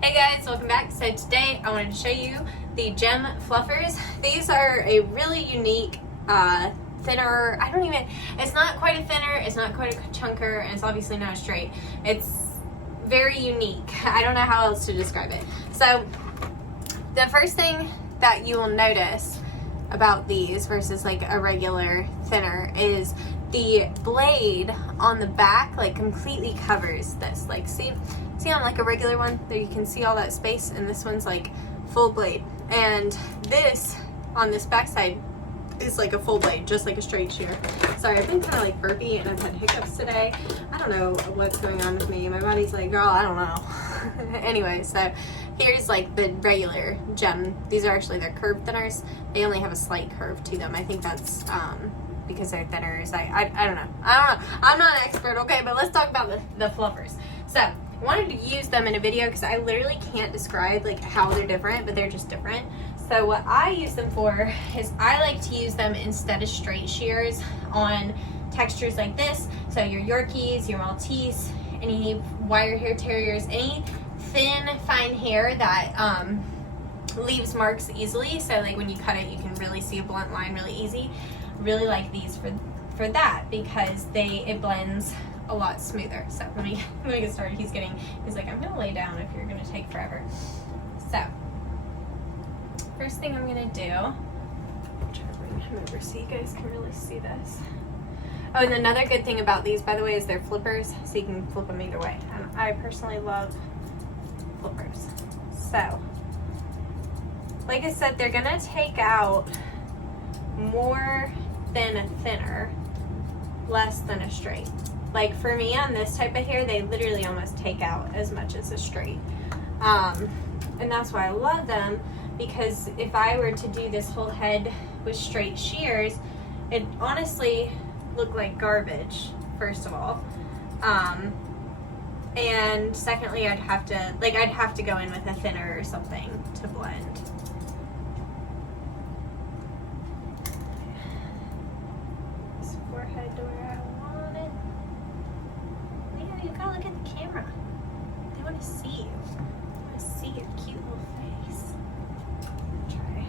Hey guys, welcome back. So today I wanted to show you the Gem Fluffers. These are a really unique thinner, it's not quite a thinner, it's not quite a chunker, and it's obviously not a straight. It's very unique. I don't know how else to describe it. So the first thing that you will notice about these versus like a regular thinner is the blade on the back like completely covers this. Like see on like a regular one there you can see all that space, and this one's like full blade, and this on this back side is like a full blade, just like a straight shear. Sorry, I've been kind of like burpy and I've had hiccups today. I don't know what's going on with me. My body's like, girl, I don't know. Anyway, so here's like the regular Gem. These are actually their curved thinners. They only have a slight curve to them. I think that's because they're thinners. I don't know. I'm not an expert, okay, but let's talk about the Fluffers. So I wanted to use them in a video because I literally can't describe like how they're different, but they're just different. So what I use them for is I like to use them instead of straight shears on textures like this. So your Yorkies, your Maltese, any wire hair terriers, any thin, fine hair that leaves marks easily. So like when you cut it, you can really see a blunt line really easy. Really like these for that because it blends a lot smoother. So let me get started. He's like, I'm gonna lay down if you're gonna take forever. So first thing I'm gonna do, I'm trying to bring him over so you guys can really see this. Oh, and another good thing about these, by the way, is they're flippers, so you can flip them either way. And I personally love flippers. So, like I said, they're gonna take out more than a thinner, less than a straight. Like for me on this type of hair, they literally almost take out as much as a straight. And that's why I love them, because if I were to do this whole head with straight shears, it honestly looked like garbage, first of all. And secondly, I'd have to go in with a thinner or something to blend. This forehead to where I want it. Yeah, you gotta look at the camera. They want to see you. They want to see your cute little face. Try.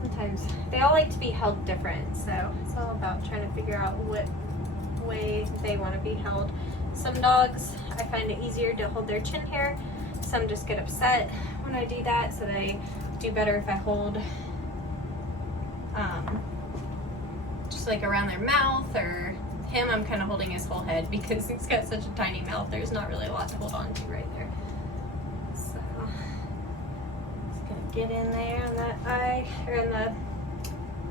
Sometimes they all like to be held different, so it's all about trying to figure out what way they want to be held. Some dogs, I find it easier to hold their chin hair. Some just get upset when I do that, so they do better if I hold just like around their mouth, or him I'm kind of holding his whole head because he's got such a tiny mouth. There's not really a lot to hold on to right there. So just gonna get in there on that eye, or in the,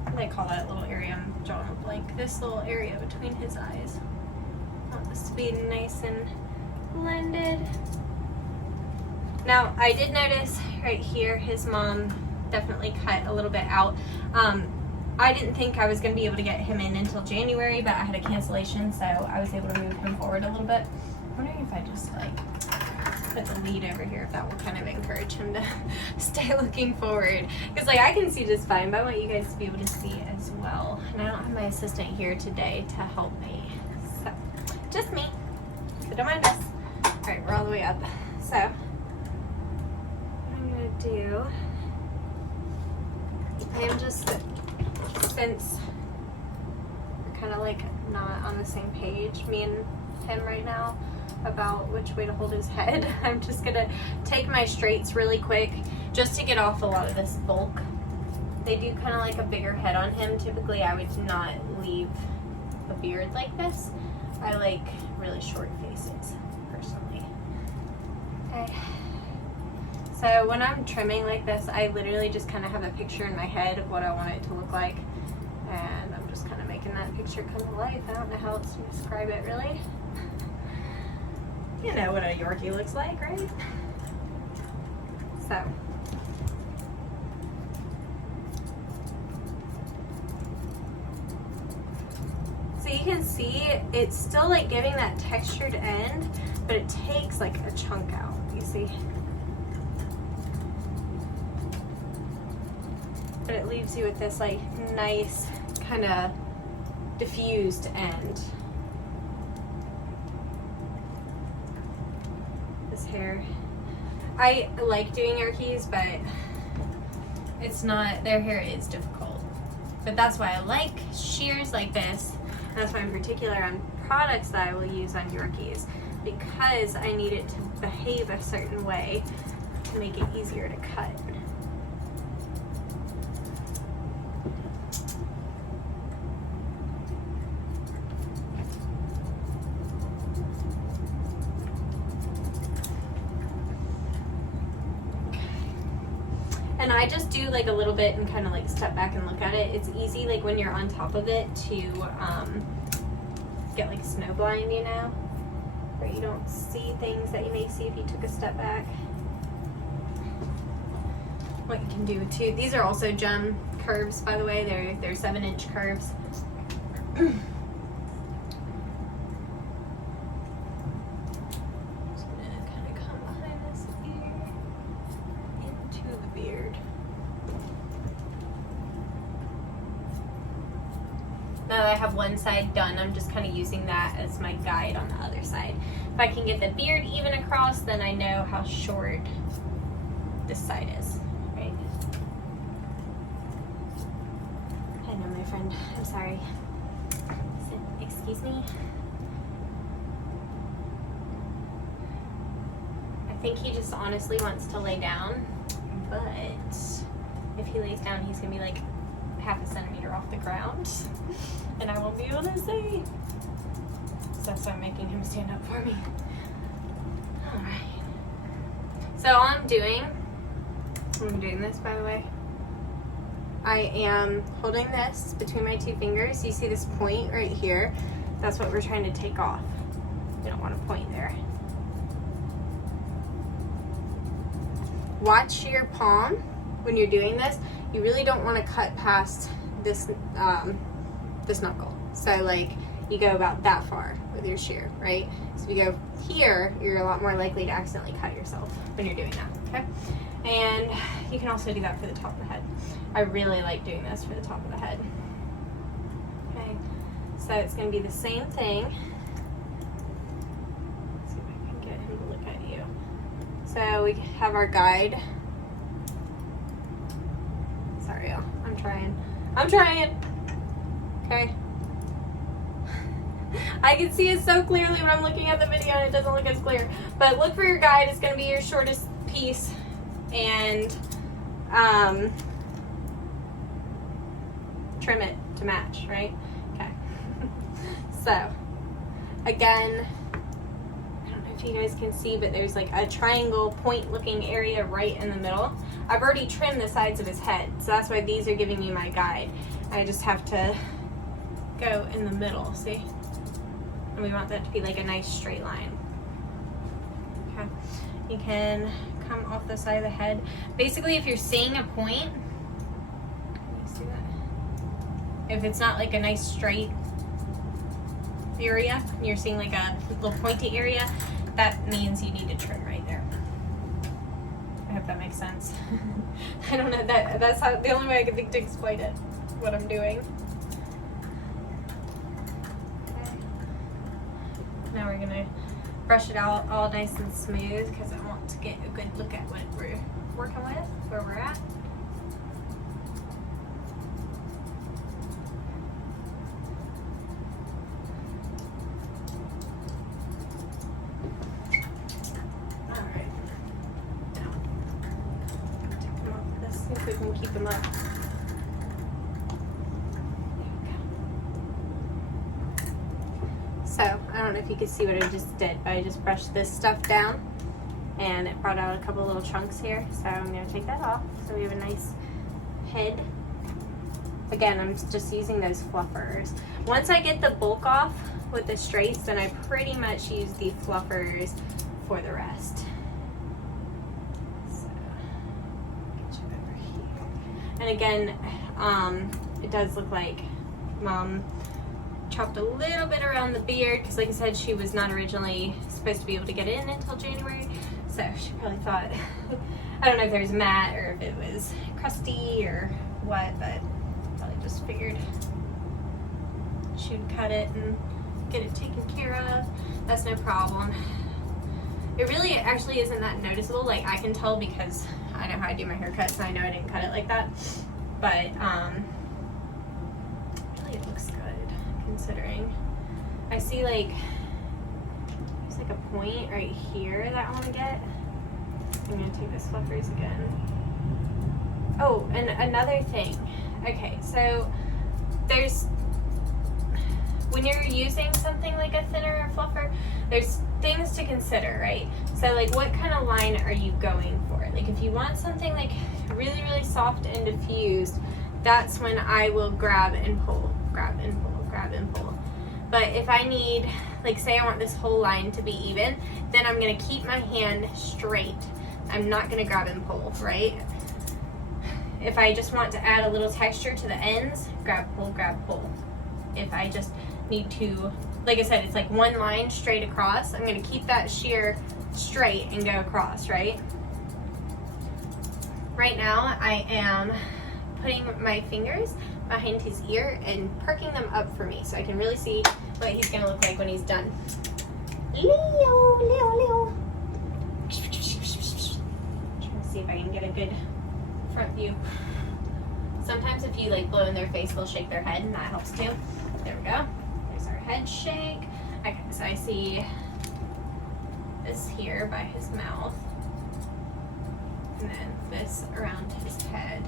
I might call that little area, I'm drawing a blank, this little area between his eyes. I want this to be nice and blended. Now I did notice right here his mom definitely cut a little bit out. I didn't think I was going to be able to get him in until January, but I had a cancellation, so I was able to move him forward a little bit. I'm wondering if I just like put the lead over here, if that will kind of encourage him to stay looking forward. Because like I can see just fine, but I want you guys to be able to see as well. And I don't have my assistant here today to help me. So just me. So don't mind us. Alright, we're all the way up. So what I'm going to do, I am just, since we're kind of like not on the same page, me and him right now, about which way to hold his head, I'm just gonna take my straights really quick just to get off a lot of this bulk. They do kind of like a bigger head on him. Typically I would not leave a beard like this. I like really short faces personally. Okay. So when I'm trimming like this, I literally just kind of have a picture in my head of what I want it to look like. And I'm just kind of making that picture come to life. I don't know how else to describe it really. You know what a Yorkie looks like, right? So you can see it's still like giving that textured end, but it takes like a chunk out, you see? But it leaves you with this like nice kind of diffused end. This hair I like doing Yerkes, but it's not, their hair is difficult. But that's why I like shears like this. And that's why I'm particular on products that I will use on Yerkes, because I need it to behave a certain way to make it easier to cut. And I just do like a little bit and kind of like step back and look at it. It's easy like when you're on top of it to get like snow blind, you know, where you don't see things that you may see if you took a step back. What you can do too, these are also gem curves, by the way. They're 7-inch curves. Now that I have one side done, I'm just kind of using that as my guide on the other side. If I can get the beard even across, then I know how short this side is, right? I know, my friend, I'm sorry. Excuse me? I think he just honestly wants to lay down, but if he lays down, he's gonna be like half a centimeter off the ground and I won't be able to see. So that's why I'm making him stand up for me. Alright. So all I'm doing this, by the way, I am holding this between my two fingers. You see this point right here? That's what we're trying to take off. We don't want a point there. Watch your palm when you're doing this. You really don't want to cut past this this knuckle. So like you go about that far with your shear, right? So if you go here, you're a lot more likely to accidentally cut yourself when you're doing that, okay? And you can also do that for the top of the head. I really like doing this for the top of the head. Okay, so it's going to be the same thing. Let's see if I can get him to look at you. So we have our guide. Sorry, y'all. I'm trying. Okay. I can see it so clearly when I'm looking at the video and it doesn't look as clear. But look for your guide. It's going to be your shortest piece. And trim it to match, right? Okay. So, again, I don't know if you guys can see, but there's like a triangle point looking area right in the middle. I've already trimmed the sides of his head, so that's why these are giving you my guide. I just have to go in the middle, see? And we want that to be like a nice straight line. Okay. You can come off the side of the head. Basically, if you're seeing a point, can you see that? If it's not like a nice straight area, you're seeing like a little pointy area, that means you need to trim right there. I hope that makes sense. I don't know, that's how, the only way I can think to explain it, what I'm doing. Okay. Now we're gonna brush it out all nice and smooth because I want to get a good look at what we're working with, where we're at. Alright. Now, take them off this, see if we can keep them up. So, I don't know if you can see what I just did, but I just brushed this stuff down and it brought out a couple little chunks here. So I'm going to take that off so we have a nice head. Again, I'm just using those fluffers. Once I get the bulk off with the straights, then I pretty much use the fluffers for the rest. So, get you over here. And again, it does look like Mom chopped a little bit around the beard because, like I said, she was not originally supposed to be able to get in until January, so she probably thought I don't know if there was matte or if it was crusty or what, but probably just figured she would cut it and get it taken care of. That's no problem. It really actually isn't that noticeable. Like, I can tell because I know how I do my haircut, so I know I didn't cut it like that. But really it looks good considering. I see like there's like a point right here that I want to get. I'm gonna take this Fluffers again. Oh, and another thing. Okay, so there's, when you're using something like a thinner fluffer, there's things to consider, right? So like, what kind of line are you going for? Like, if you want something like really, really soft and diffused, that's when I will grab and pull, grab and pull, grab and pull. But if I need, like, say I want this whole line to be even, then I'm gonna keep my hand straight. I'm not gonna grab and pull, right? If I just want to add a little texture to the ends, grab, pull. If I just need to, like I said, it's like one line straight across. I'm gonna keep that shear straight and go across, right? Right now, I am putting my fingers behind his ear and perking them up for me so I can really see what he's gonna look like when he's done. Leo. Trying to see if I can get a good front view. Sometimes if you like blow in their face, they'll shake their head, and that helps too. There we go. There's our head shake. Okay, so I see this here by his mouth, and then this around his head.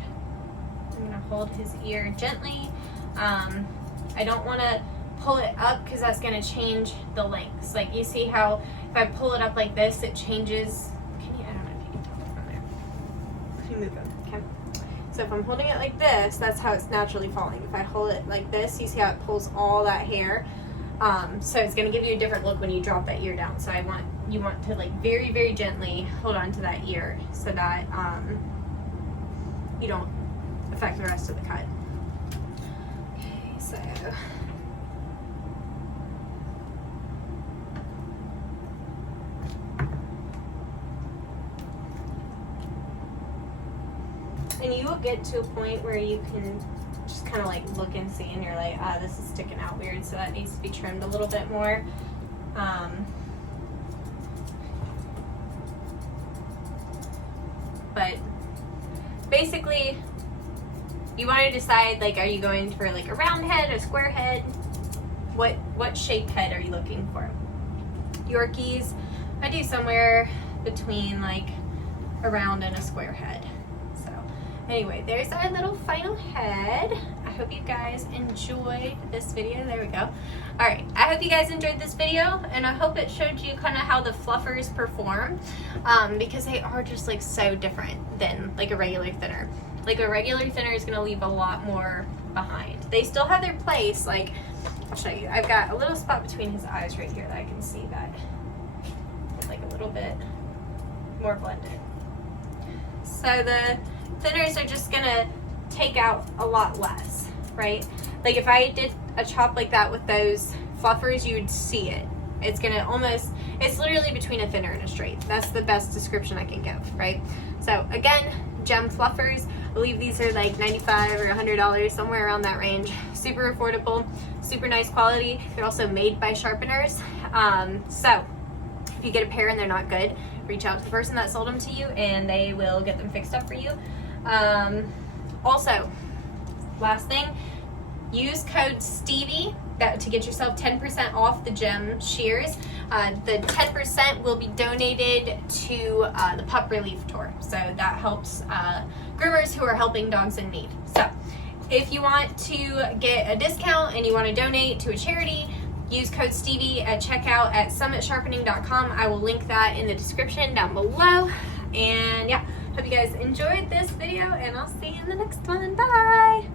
I'm gonna hold his ear gently. I don't want to pull it up because that's gonna change the lengths. Like, you see how if I pull it up like this, it changes. Can you? I don't know if you can tell it from there. Let me move him. Okay. So if I'm holding it like this, that's how it's naturally falling. If I hold it like this, you see how it pulls all that hair. So it's gonna give you a different look when you drop that ear down. So you want to like very, very gently hold on to that ear so that you don't affect the rest of the cut. Okay, so and you will get to a point where you can just kind of like look and see, and you're like, this is sticking out weird, so that needs to be trimmed a little bit more. But basically, you want to decide, like, are you going for like a round head, a square head? What shaped head are you looking for? Yorkies, I do somewhere between like a round and a square head. So anyway, there's our little final head. I hope you guys enjoyed this video. There we go. All right, I hope you guys enjoyed this video, and I hope it showed you kind of how the Fluffers perform, because they are just like so different than like a regular thinner. Like, a regular thinner is gonna leave a lot more behind. They still have their place. Like, I'll show you. I've got a little spot between his eyes right here that I can see that like a little bit more blended. So the thinners are just gonna take out a lot less, right? Like, if I did a chop like that with those Fluffers, you would see it. It's gonna almost, it's literally between a thinner and a straight. That's the best description I can give, right? So again, Gem Fluffers, I believe these are like $95 or $100, somewhere around that range. Super affordable, super nice quality. They're also made by sharpeners. So if you get a pair and they're not good, reach out to the person that sold them to you and they will get them fixed up for you. Also, last thing, use code Stevie to get yourself 10% off the Gem shears. The 10% will be donated to the Pup Relief Tour. So that helps groomers who are helping dogs in need. So if you want to get a discount and you want to donate to a charity, use code Stevie at checkout at summitsharpening.com. I will link that in the description down below. And yeah, hope you guys enjoyed this video, and I'll see you in the next one. Bye!